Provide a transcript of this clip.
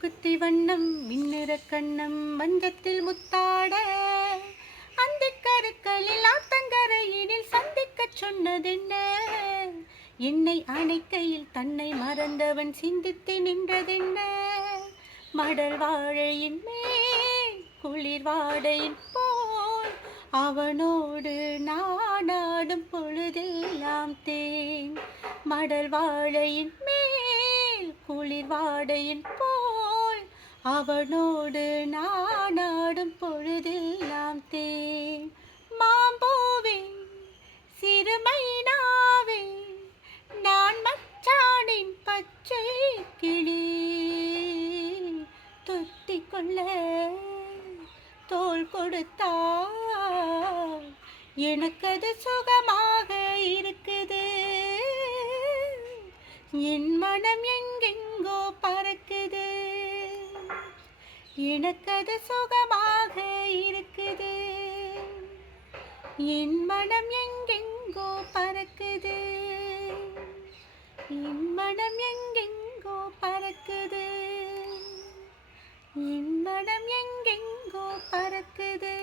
மூக்குத்தி வண்ணம் மின்னுற கண்ணம் மஞ்சத்தில் முத்தாட அந்த கருக்களில் ஆத்தங்கரையினில் சந்திக்கச் சொன்னதென்ன? என்னை அணைக்கையில் தன்னை மறந்தவன் சிந்தித்து நின்றதென்ன? மடல் வாழையின் மேல் குளிர் வாடையின் போல் அவனோடு நானாடும் பொழுதெல்லாம் தேன். மடல் வாழையின் மேல் குளிர் வாடையின் போல் அவனோடு நானாடும் பொழுதெல்லாம் தேன். மாம்போவே சிறுமைனாவே நான் மச்சானின் பச்சை கிளி, தொத்திக் கொள்ள தோள் கொடுத்தால் எனக்கது சுகமாக இருக்குது. என் மனம் எங்கெங்கோ பறக்குது, எனக்கது சுகமாக இருக்குது. என் மனம் எங்கெங்கோ பறக்குது, என் மனம் எங்கெங்கோ பறக்குது, என் மனம் எங்கெங்கோ பறக்குது.